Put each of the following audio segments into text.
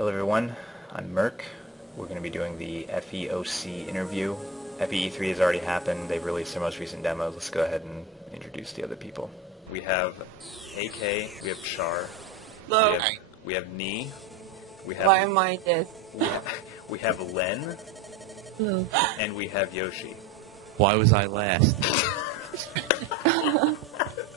Hello everyone, I'm Merc. We're going to be doing the FEOC interview. FEE3 has already happened. They've released their most recent demos. Let's go ahead and introduce the other people. We have AK, we have Char, Hello. we have Knee, Why am I dead? we have Lenh, Hello. and we have Yoshi. Why was I last?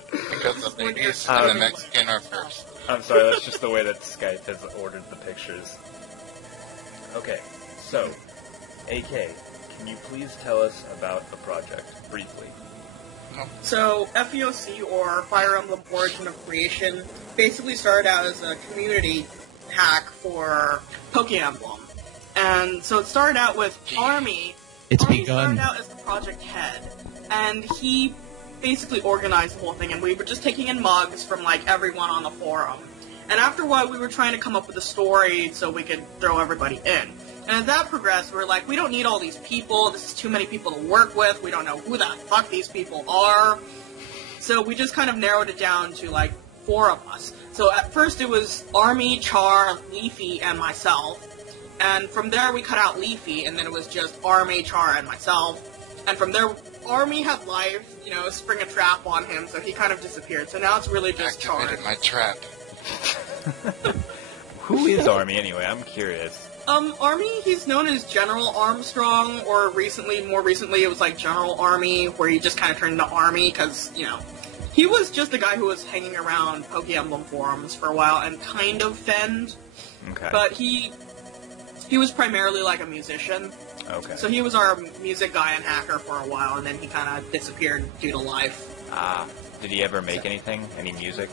Because the ladies and the Mexican are first. I'm sorry, that's just the way that Skype has ordered the pictures. Okay, so, AK, can you please tell us about the project, briefly? So, FEOC, or Fire Emblem Origin of Creation, basically started out as a community hack for Poke Emblem. And so it started out with Army. It's Army begun. started out as the project head, and he basically organized the whole thing, and we were just taking in mugs from, like, everyone on the forum. And after a while, we were trying to come up with a story so we could throw everybody in. And as that progressed, we were like, we don't need all these people, this is too many people to work with, we don't know who the fuck these people are. So we just kind of narrowed it down to, like, 4 of us. So at first it was Army, Char, Leafy, and myself. And from there we cut out Leafy, and then it was just Army, Char, and myself. And from there, Army had life, spring a trap on him, so he kind of disappeared. So now it's really just Char. Activated my trap. Who is Army, anyway? I'm curious. Army, he's known as General Armstrong, or more recently it was like General Army, where he just kind of turned into Army, because, he was just a guy who was hanging around Poke Emblem forums for a while and kind of fenned. Okay. But he was primarily like a musician. Okay. So he was our music guy and hacker for a while, and then he kind of disappeared due to life. Did he ever make anything? Any music?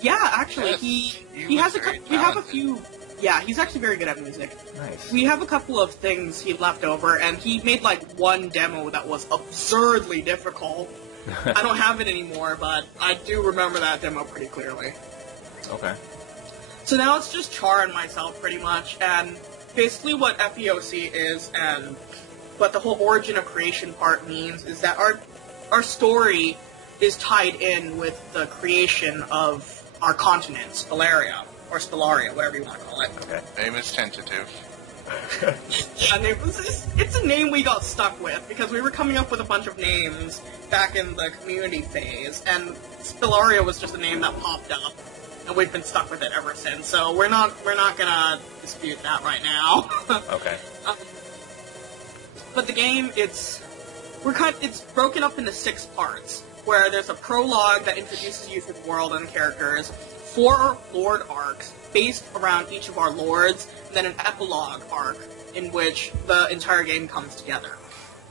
Yeah, actually, Yes, he has we have a few. Yeah, he's actually very good at music. Nice. We have a couple of things he left over, and he made like one demo that was absurdly difficult. I don't have it anymore, but I do remember that demo pretty clearly. Okay. So now it's just Char and myself, pretty much, and basically what FEOC is, and what the whole origin of creation part means, is that our story is tied in with the creation of our continent, Stellaria, or Stellaria, whatever you want to call it. Okay. Name is tentative. And it's a name we got stuck with, because we were coming up with a bunch of names back in the community phase, and Stellaria was just a name that popped up, and we've been stuck with it ever since. So we're not gonna dispute that right now. Okay. But the game, it's broken up into 6 parts, where there's a prologue that introduces you to the world and characters, 4 lord arcs based around each of our lords, and then an epilogue arc in which the entire game comes together.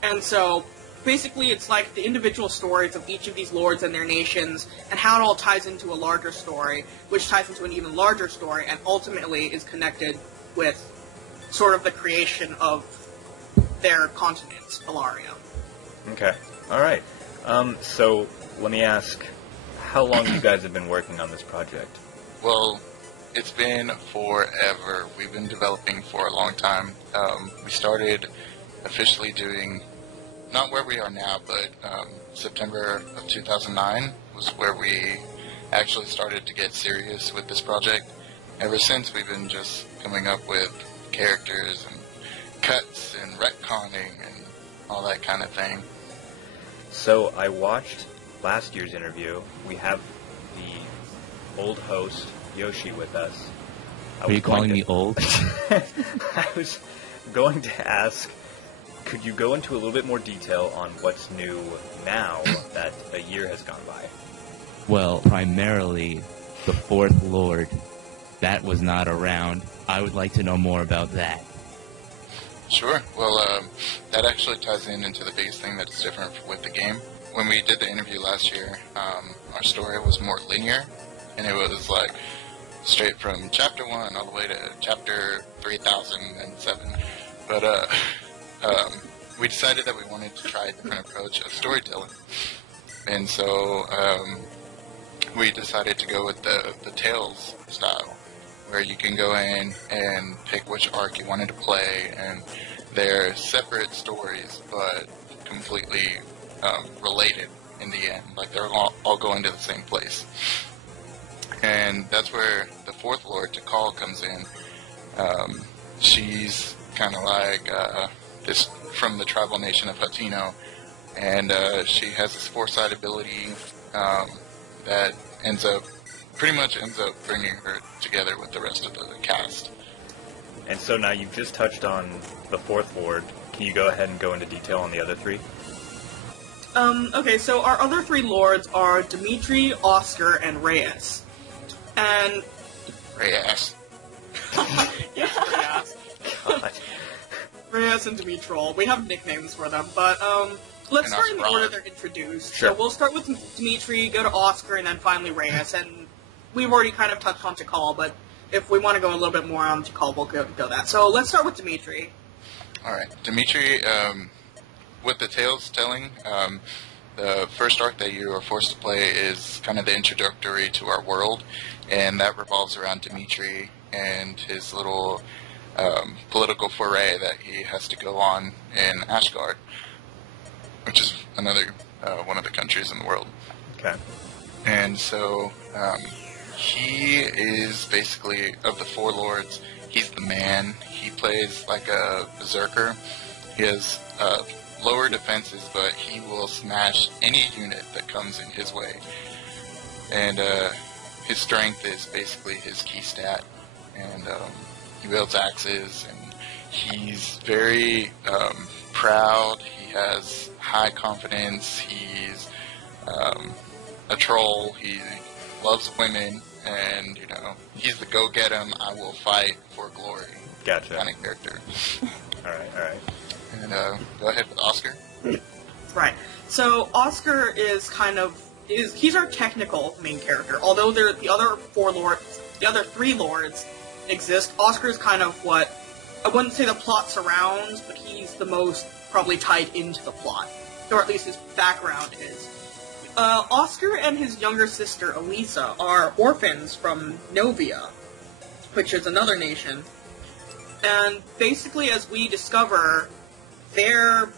And so, basically, it's like the individual stories of each of these lords and their nations, and how it all ties into a larger story, which ties into an even larger story, and ultimately is connected with sort of the creation of their continent, Stellaria. Okay. All right. So let me ask, how long you guys have been working on this project? Well, it's been forever. We've been developing for a long time. We started officially doing, not where we are now, but September of 2009 was where we actually started to get serious with this project. Ever since, we've been just coming up with characters and cuts and retconning and all that kind of thing. So I watched last year's interview. We have the old host, Yoshi, with us. Are you calling me old? I was going to ask, could you go into a little bit more detail on what's new now that a year has gone by? Well, primarily, the 4th Lord. That was not around. I would like to know more about that. Sure. Well, that actually ties into the biggest thing that's different with the game. When we did the interview last year, our story was more linear, and it was like straight from chapter 1 all the way to chapter 3007. But we decided that we wanted to try a different approach of storytelling, and so we decided to go with the Tales style, where you can go in and pick which arc you wanted to play, and they're separate stories, but completely related in the end. Like, they're all going to the same place. And that's where the 4th Lord, Tikal, comes in. She's kind of like this from the tribal nation of Hatino, and she has this foresight ability that pretty much ends up bringing her together with the rest of the cast. And so now you've just touched on the fourth lord. Can you go ahead and go into detail on the other three? Okay, so our other three lords are Dimitri, Oscar, and Reyes. And... Reyes. Yes, Reyes. Reyes and Dimitri. We have nicknames for them, but let's start in the order they're introduced. Sure. So we'll start with Dimitri, go to Oscar, and then finally Reyes. And we've already kind of touched on Tikal, but if we want to go a little bit more on Tikal, we'll go that. So let's start with Dimitri. Alright, Dimitri, with the tales telling, the first arc that you are forced to play is kind of the introductory to our world, and that revolves around Dimitri and his little political foray that he has to go on in Asgard, which is another one of the countries in the world. Okay. And so he is basically, of the four lords, he's the man. He plays like a berserker. He has lower defenses, but he will smash any unit that comes in his way. And his strength is basically his key stat. And he wields axes, and he's very proud. He has high confidence. He's a troll. He loves women, and he's the go get 'em, I will fight for glory. Gotcha. Kind of character. All right. And go ahead with Oscar. Right. So Oscar is he's our technical main character. Although the other three lords exist, Oscar is kind of what I wouldn't say the plot surrounds, but he's the most probably tied into the plot, or at least his background is. Oscar and his younger sister Elisa are orphans from Novia, which is another nation. And basically, as we discover, they're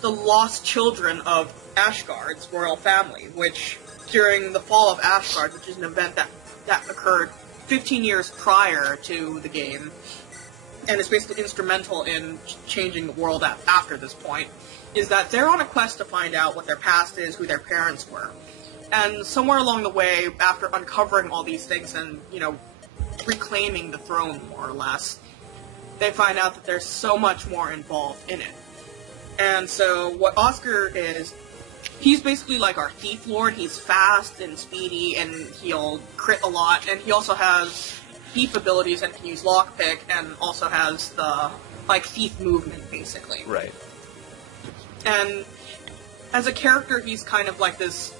the lost children of Asgard's royal family, which during the fall of Asgard, which is an event that occurred 15 years prior to the game, and is basically instrumental in changing the world after this point, is that they're on a quest to find out what their past is, who their parents were. And somewhere along the way, after uncovering all these things and, reclaiming the throne, more or less, they find out that there's so much more involved in it. And so what Oscar is, he's basically like our thief lord. He's fast and speedy, and he'll crit a lot, and he also has thief abilities and can use lockpick, and also has the, thief movement, basically. Right. And as a character, he's kind of like this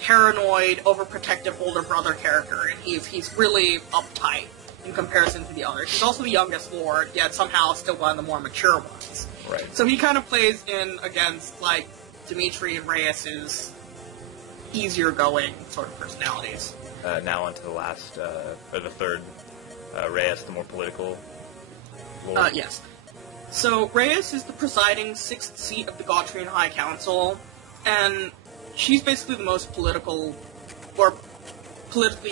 paranoid, overprotective older brother character, and he's really uptight in comparison to the others. He's also the youngest lord, yet somehow still one of the more mature ones. Right. So he kind of plays in against, Dimitri and Reyes' easier-going sort of personalities. Now on to the last, or the third, Reyes, the more political lord. Yes. So Reyes is the presiding 6th seat of the Gautrian High Council, and she's basically the most politically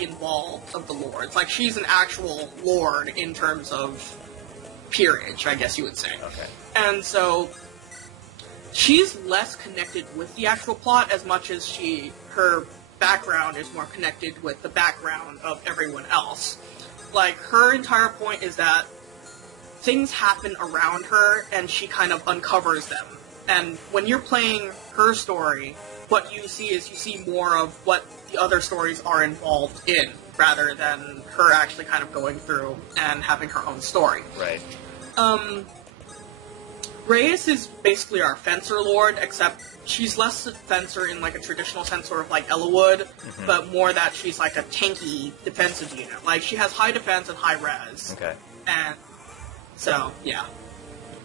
involved of the lords. She's an actual lord in terms of peerage, I guess you would say. Okay. And so she's less connected with the actual plot as much as her background is more connected with the background of everyone else. Her entire point is that things happen around her, and she kind of uncovers them. And when you're playing her story, what you see more of what the other stories are involved in, rather than her actually kind of going through and having her own story. Right. Reyes is basically our fencer lord, except she's less a fencer in a traditional sense, sort of like Ellawood, but more that she's a tanky defensive unit. She has high defense and high res. Okay. And so, yeah.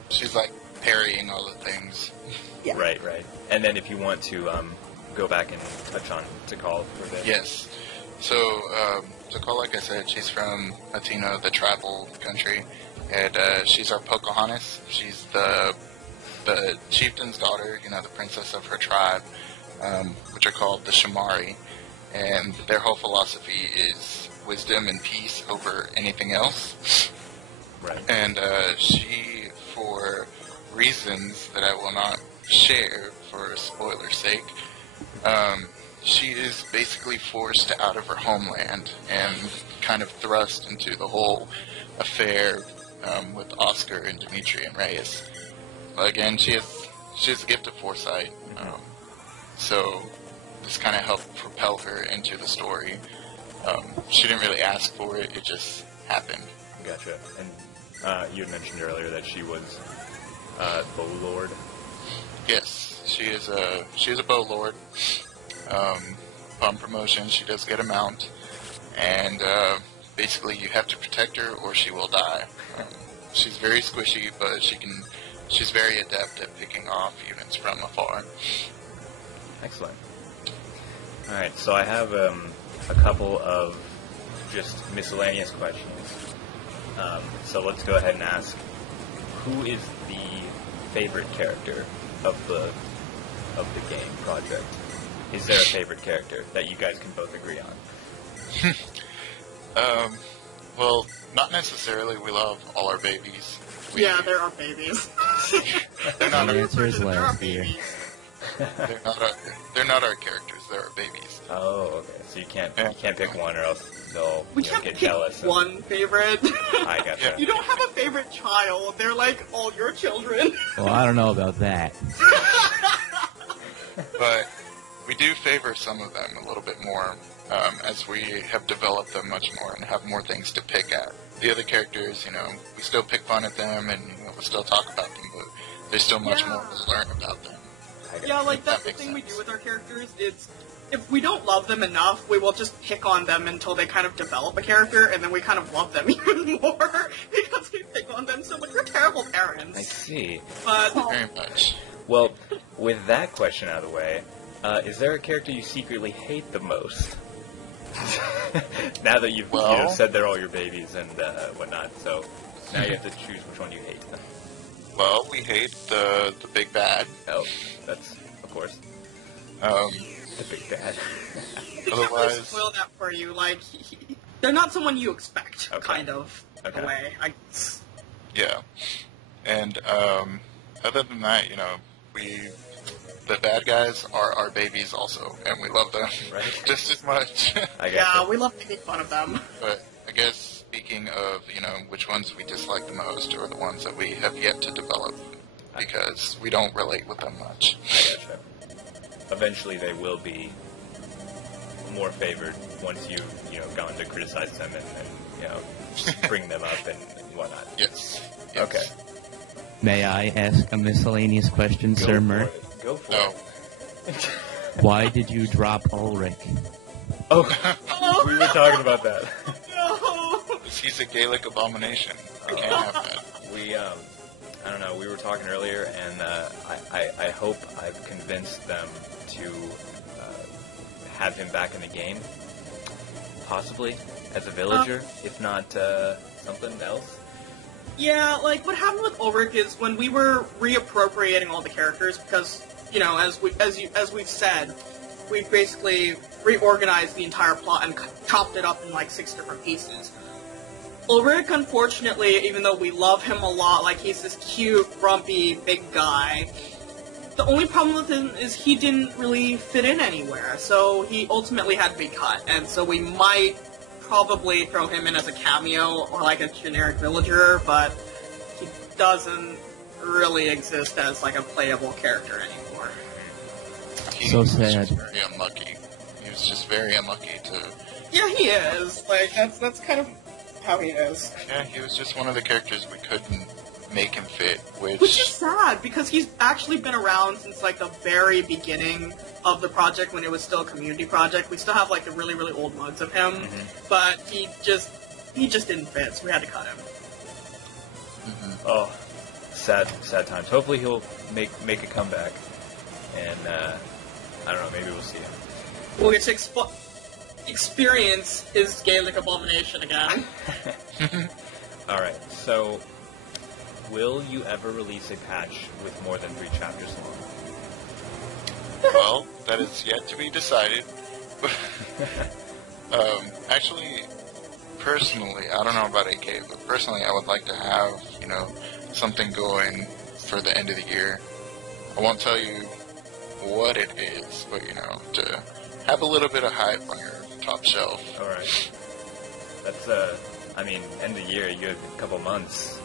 She's parrying all the things. Yeah. Right. And then if you want to go back and touch on Tikal for a bit. Yes. So, Tikal, like I said, she's from Hatino, the tribal country, and she's our Pocahontas. She's the chieftain's daughter, the princess of her tribe, which are called the Shamari, and their whole philosophy is wisdom and peace over anything else. Right. And she, for reasons that I will not share for spoiler's sake, she is basically forced out of her homeland and kind of thrust into the whole affair with Oscar and Dimitri and Reyes. Again, she has a gift of foresight, so this kind of helped propel her into the story. She didn't really ask for it; it just happened. Gotcha. And you had mentioned earlier that she was Bow Lord. Yes, she is a bow lord. Upon promotion, she does get a mount, and basically you have to protect her or she will die. She's very squishy, but she's very adept at picking off units from afar. Excellent. All right, so I have a couple of just miscellaneous questions. So let's go ahead and ask, who is the favorite character of the game project? Is there a favorite character that you guys can both agree on? Well, not necessarily. We love all our babies. Yeah, there are babies. They're not The our, answer is There are last year. babies. they're not our characters. They're our babies. Oh, okay. So you can't pick one, or else they'll We can't get pick jealous. and- one favorite. I gotcha. Yeah. You don't have a favorite child. They're like all your children. Well, I don't know about that. But we do favor some of them a little bit more as we have developed them much more and have more things to pick at. The other characters, we still pick fun at them and we still talk about them, but there's still much Yeah. more to learn about them. I gotcha. Yeah, like that's That the makes thing we sense. do with our characters. It's if we don't love them enough, we will just pick on them until they kind of develop a character, and then we kind of love them even more because we pick on them so much. We're terrible parents. I see. But Very much. Well, with that question out of the way, is there a character you secretly hate the most? Now that you've Well- said they're all your babies and whatnot, so now you have to choose which one you hate. Well, we hate the big bad. Oh, that's, of course, Um, the big bad. I otherwise, spoil that for you. Like they're not someone you expect, Okay. kind of Okay. in a way. I guess. yeah. And other than that, the bad guys are our babies also, and we love them Right. just as much. I Yeah, gotcha. we love making fun of them. But I guess speaking of, which ones we dislike the most are the ones that we have yet to develop because we don't relate with them much. I gotcha. Eventually, they will be more favored once you've gone to criticize them and bring them up and whatnot. Yes. Okay. May I ask a miscellaneous question, Sir Merc? Go for No. it. Why did you drop Ulrich? Oh, we were talking about that. No. He's a Gaelic abomination. We can't have that. We, I don't know, we were talking earlier, and I hope I've convinced them to have him back in the game, possibly, as a villager, if not something else. Yeah, like what happened with Ulrich is when we were reappropriating all the characters, because as we've said, we basically reorganized the entire plot and chopped it up in like 6 different pieces. Ulrich, unfortunately, even though we love him a lot, like he's this cute, grumpy, big guy, the only problem with him is he didn't really fit in anywhere, so he ultimately had to be cut, and so we might probably throw him in as a cameo or like a generic villager, but he doesn't really exist as like a playable character anymore. He So was sad. just very unlucky. He was just very unlucky to... Yeah, he is. Like that's kind of how he is. Yeah, he was just one of the characters we couldn't make him fit, Which is sad, because he's actually been around since like the very beginning of the project when it was still a community project. We still have like the really, really old mugs of him, but he just didn't fit, so we had to cut him. Oh, sad times. Hopefully he'll make a comeback, and I don't know, maybe we'll see him. We'll get to experience his Gaelic abomination again. All right, so will you ever release a patch with more than 3 chapters long? Well, that is yet to be decided. Actually, personally, I don't know about AK, but personally, I would like to have, something going for the end of the year. I won't tell you what it is, but, to have a little bit of hype on your top shelf. All right. That's, end of the year, you have a couple months.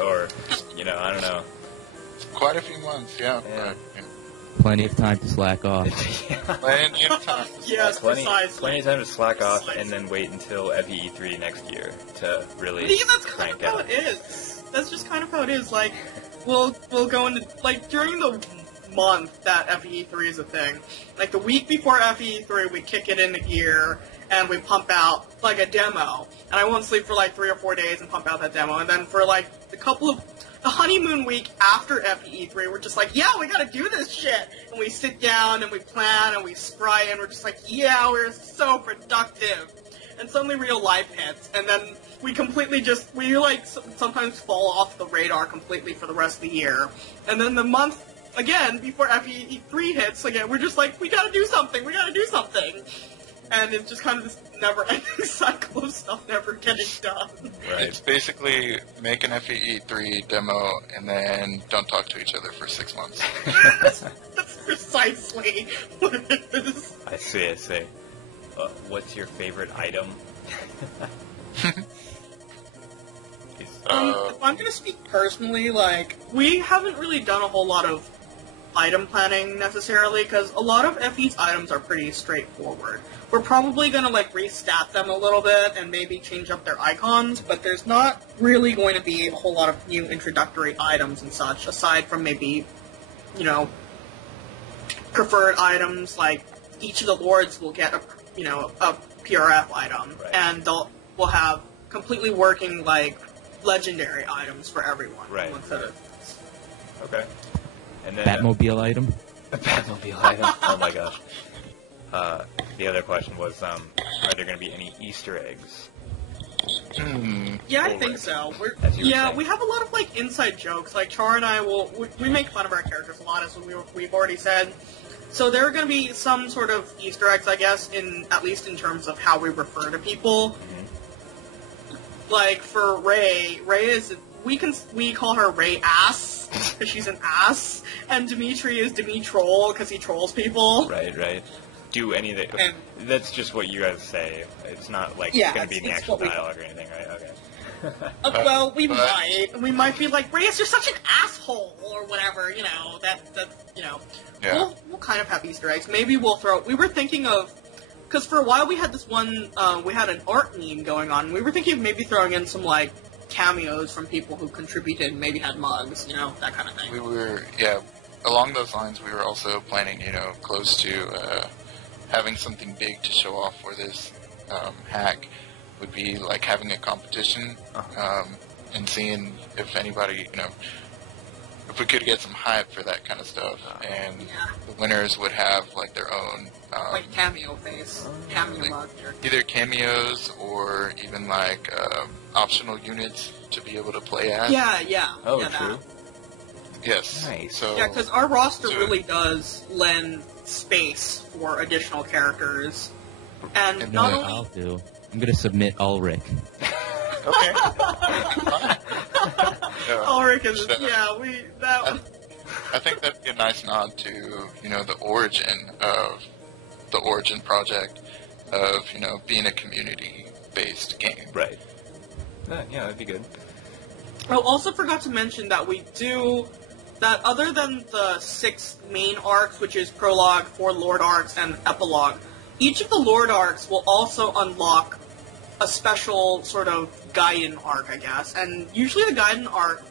Or, I don't know. Quite a few months, yeah. But, Plenty of time to slack off. Plenty of time. Yes, precisely. Plenty of time to slack off and then wait until FEE3 next year to really that's kind of how it is. That's just kind of how it is. Like, we'll go into, like, during the month that FEE3 is a thing, like, the week before FEE3, we kick it into gear, and we pump out, like, a demo. And I won't sleep for, like, 3 or 4 days and pump out that demo. And then for, like, the honeymoon week after FEE3, we're just like, yeah, we gotta do this shit! And we sit down, and we plan, and we sprite, and we're just like, yeah, we're so productive! And suddenly real life hits, and then we completely sometimes fall off the radar completely for the rest of the year. And then the month, again, before FEE3 hits, again, we're just like, we gotta do something! And it's just kind of this never-ending cycle of stuff never getting done. Right. It's basically make an FEE3 demo and then don't talk to each other for 6 months. That's precisely what it is. I see. What's your favorite item? If I'm gonna speak personally, like, we haven't really done a whole lot of item planning necessarily, because a lot of FE's items are pretty straightforward. We're probably gonna, like, restat them a little bit and maybe change up their icons, but there's not really going to be a whole lot of new introductory items and such, aside from maybe, preferred items, like, each of the lords will get a PRF item, right. And we'll have completely working, like, legendary items for everyone. Right. Okay. And then Batmobile item? A Batmobile item? Oh my gosh. The other question was, are there going to be any Easter eggs? Yeah, I think so. We have a lot of, like, inside jokes. Like, Char and I we make fun of our characters a lot, as we've already said. So there are going to be some sort of Easter eggs, I guess, at least in terms of how we refer to people. Mm-hmm. Like, for Ray we call her Ray Ass, because she's an ass, and Dimitri is Dimitrol, because he trolls people. Right. Do any of the... That's just what you guys say. It's not, like, going to be in the actual dialogue or anything, right? Okay. Well, we might. We might be like, Reyes, you're such an asshole, or whatever, Yeah. We'll kind of have Easter eggs. Maybe we were thinking of, because for a while we had this one, we had an art meme going on, we were thinking of maybe throwing in some, like, cameos from people who contributed and maybe had mugs, that kind of thing. Along those lines, we were also planning, close to having something big to show off for this hack. Would be like having a competition and seeing if anybody, if we could get some hype for that kind of stuff, and the winners would have like their own like cameo face, cameo mug. Either cameos or even like optional units to be able to play as. Yeah. Oh, yeah, true. Yes. Nice. So, yeah, because our roster really does lend space for additional characters, and not only. I'll do. I'm gonna submit Ulrich. Okay. Ulrich is I think that'd be a nice nod to the origin project of being a community-based game. Right. Yeah, that'd be good. I also forgot to mention that we do that other than the 6 main arcs, which is prologue, 4 lord arcs, and epilogue. Each of the lord arcs will also unlock a special sort of Gaiden arc, I guess. And usually the Gaiden arc,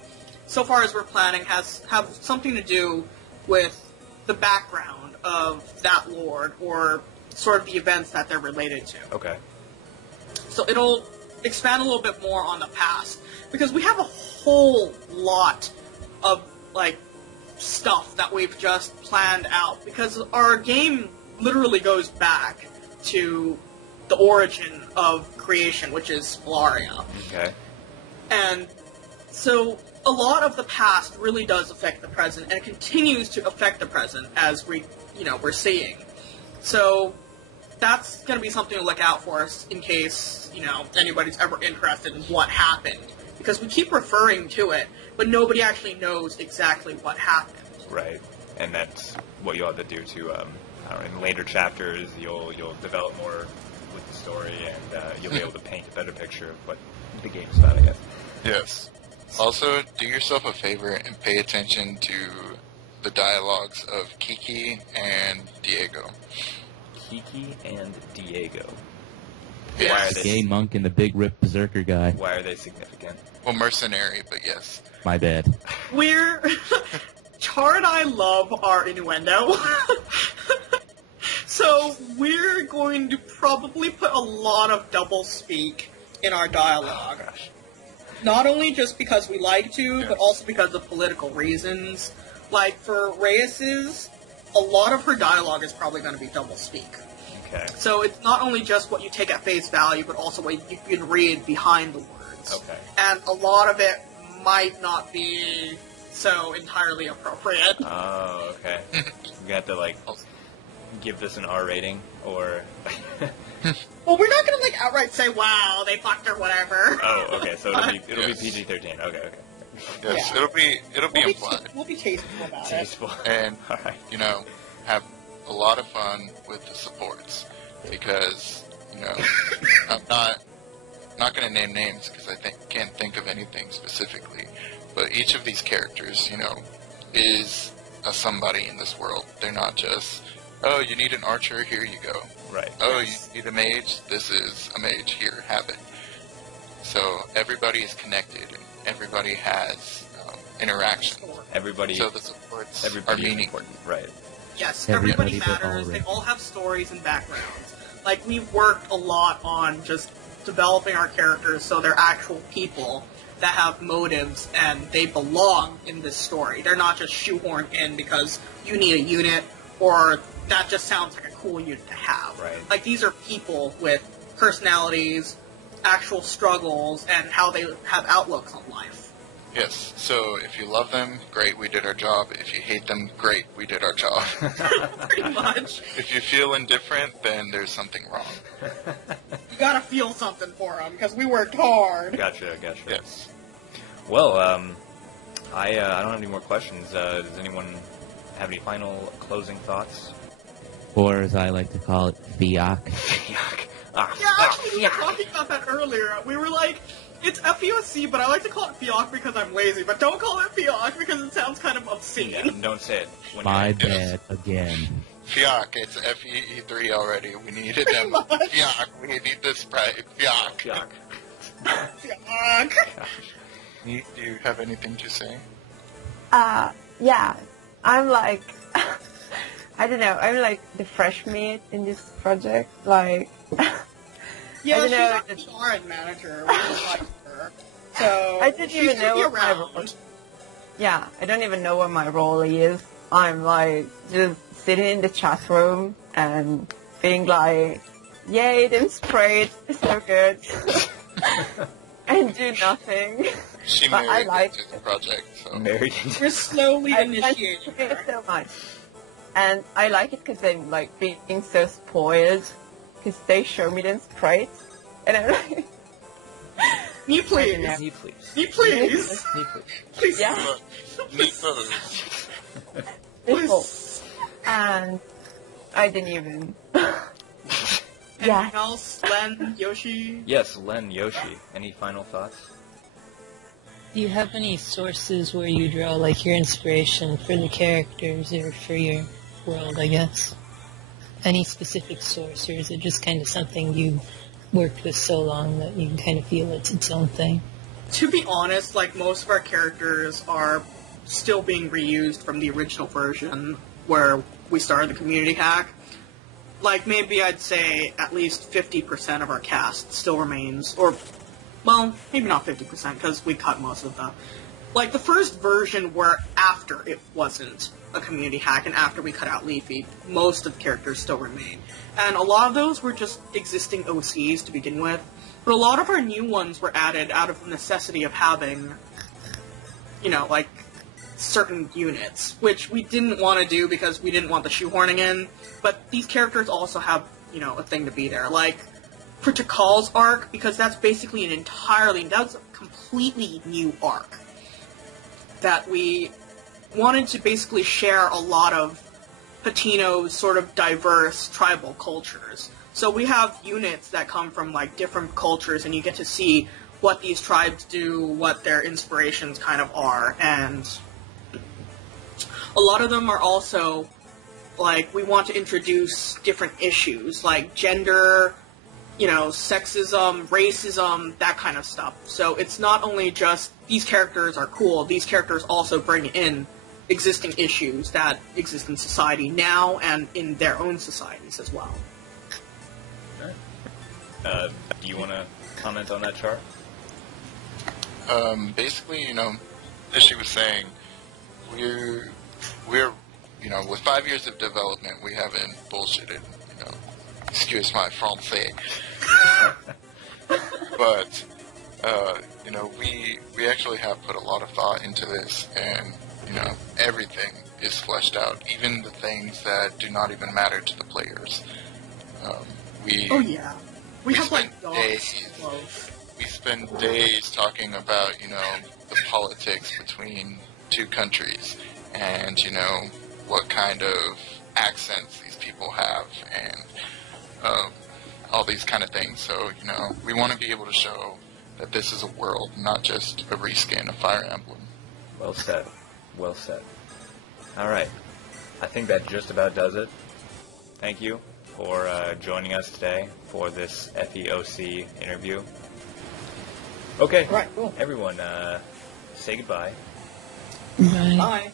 so far as we're planning, have something to do with the background of that lord, or sort of the events that they're related to. Okay. So it'll expand a little bit more on the past, because we have a whole lot of, like, stuff that we've just planned out, because our game literally goes back to the origin of creation, which is Stellaria. Okay. And so a lot of the past really does affect the present, and it continues to affect the present as we're seeing. So that's going to be something to look out for us in case, anybody's ever interested in what happened. Because we keep referring to it, but nobody actually knows exactly what happened. Right. And that's what you'll have to do to, in later chapters, you'll develop more with the story, and you'll be able to paint a better picture of what the game's about, I guess. Yes. Also, do yourself a favor and pay attention to the dialogues of Kiki and Diego. Kiki and Diego. Yes. Why are they Gay monk and the big ripped berserker guy. Why are they significant? Well, mercenary, but yes. My bad. Char and I love our innuendo. So we're going to probably put a lot of double speak in our dialogue. Oh, gosh. Not only just because we like to, but also because of political reasons. Like, for Reyes's, a lot of her dialogue is probably going to be double speak. Okay. So it's not only just what you take at face value, but also what you can read behind the words. Okay. And a lot of it might not be so entirely appropriate. Oh, okay. We got to, give this an R rating, or... Well, we're not gonna, outright say, wow, they fucked or whatever. Oh, okay, so it'll Yes. be PG-13. Okay. Yes, Yeah. it'll be implied. We'll be tasteful about it. Tasteful. And, All right. have a lot of fun with the supports. Because, I'm not going to name names because I can't think of anything specifically. But each of these characters, is a somebody in this world. They're not just, oh, you need an archer, here you go. Right. Oh, you need a mage, this is a mage, here, have it. So everybody is connected, and everybody has interaction. Everybody. So the supports are Everybody is meaningful. important. Right. Yes, Everybody everybody but matters. all They right. all have stories and backgrounds. We've worked a lot on just developing our characters so they're actual people that have motives and they belong in this story. They're not just shoehorned in because you need a unit or that just sounds like a cool unit to have. Right. These are people with personalities, actual struggles, and how they have outlooks on life. Yes, so if you love them, great, we did our job. If you hate them, great, we did our job. Pretty much. If you feel indifferent, then there's something wrong. You gotta feel something for them because we worked hard. Gotcha. Yes. Well, I don't have any more questions. Does anyone have any final closing thoughts? Or, as I like to call it, FEOC. Yuck. Yeah, actually, we were talking about that earlier. We were like, it's FEOC, but I like to call it FEOC because I'm lazy. But don't call it FEOC because it sounds kind of obscene. Yeah, don't say it. When My you're- bad again. FEOC, it's FEE3 already. We needed them. much. FEOC, we need this sprite. FEOC. Yuck. FEOC. Do you have anything to say? Yeah. I'm like, I don't know, I'm like the fresh meat in this project. Yeah, I don't she's know, our PR manager. We just like her. So I didn't she's even gonna know be what my around. role. Yeah, I don't even know what my role is. I'm like just sitting in the chat room and being like, yay, them sprayed, it's so good. And do nothing. She But I married like into the project, so... Married. We're slowly I initiating like it her. so much. And I like it because I'm like being so spoiled because they show me them sprites. And I'm like, Me please. I don't know. Me, please. Me please. Me, please. Please. Yeah. Nipples. Nipples. And I didn't even. Yeah. Anything else? Lenh, Yoshi? Yes, Lenh, Yoshi. Any final thoughts? Do you have any sources where you draw, like, your inspiration for the characters or for your world, I guess? Any specific source, or is it just kind of something you worked with so long that you kind of feel it's its own thing? To be honest, most of our characters are still being reused from the original version where we started the community hack. Maybe I'd say at least 50% of our cast still remains, or, well, maybe not 50% because we cut most of them. The first version where after it wasn't a community hack and after we cut out Leafy, most of the characters still remain. And a lot of those were just existing OCs to begin with, but a lot of our new ones were added out of the necessity of having, certain units, which we didn't want to do because we didn't want the shoehorning in, but these characters also have, a thing to be there. Like, for Tikal's arc, because that's basically that's a completely new arc that we wanted to basically share a lot of Patino's sort of diverse tribal cultures. So we have units that come from, like, different cultures, and you get to see what these tribes do, what their inspirations kind of are, and a lot of them are also, like, we want to introduce different issues, like gender, sexism, racism, that kind of stuff. So it's not only just, these characters are cool, these characters also bring in existing issues that exist in society now and in their own societies as well. Do you want to comment on that, Char? Basically, as she was saying, we're with 5 years of development, we haven't bullshitted, excuse my français. But, we actually have put a lot of thought into this, and, everything is fleshed out, even the things that do not even matter to the players. Oh yeah. We have, like, we spend days talking about, the politics between two countries, and, what kind of accents these people have, and all these kind of things. So, we want to be able to show that this is a world, not just a reskin of Fire Emblem. Well said. Well said. All right. I think that just about does it. Thank you for joining us today for this FEOC interview. Okay. Right, cool. Everyone, say goodbye. Bye. Bye.